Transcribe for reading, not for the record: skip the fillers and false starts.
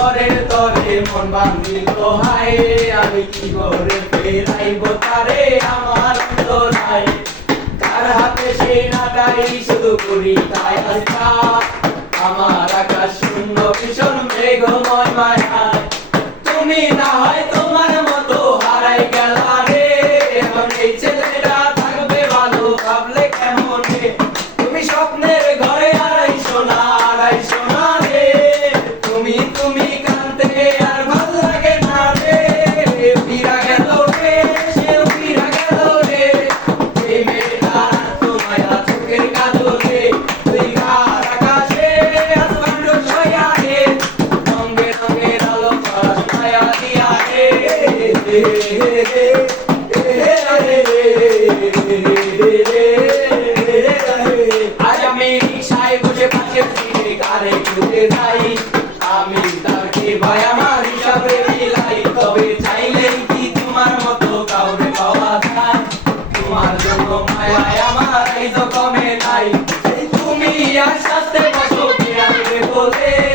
ঘরের তরে মন বান্ধিল হায় আমি কি করে ফেরাইব তারে আমার অন্তরায় তার হাতে সেই নাটাই শুধু করি তাই আশা আমার আকাশ শূন্য ভীষণ মেঘময় মায়ায় তুমি না হয় তোমার মতো হারাই গেলা রে এখন এই ছেলেটা থাকবে ভালো ভাবলে কেমন রে তুমি স্বপ্নের ঘরে আড়াইশো না রে তুমি তুমি কানতে আর ভাল লাগে না রে ফিরা গেল রে সেও ফিরা গেল রে এই মেয়েটা তোমায় চোখের কাজলে তুই ঘাট আকাশে আসমান ছয়া রে রঙে রঙের আলো ছায়া দিয়া রে আজ আমি রিকশায় বসে পাশে ফিরে কারে খুঁজে যাই আমি তাকে ভাই আমার হিসাবে মিলাই তবে চাইলেই কি তোমার মতো কাউরে পাওয়া যায় তোমার জন্য মায়ায় আমার এই জখমে নাই তুমি আর সাথে বসো কে আসবে বলে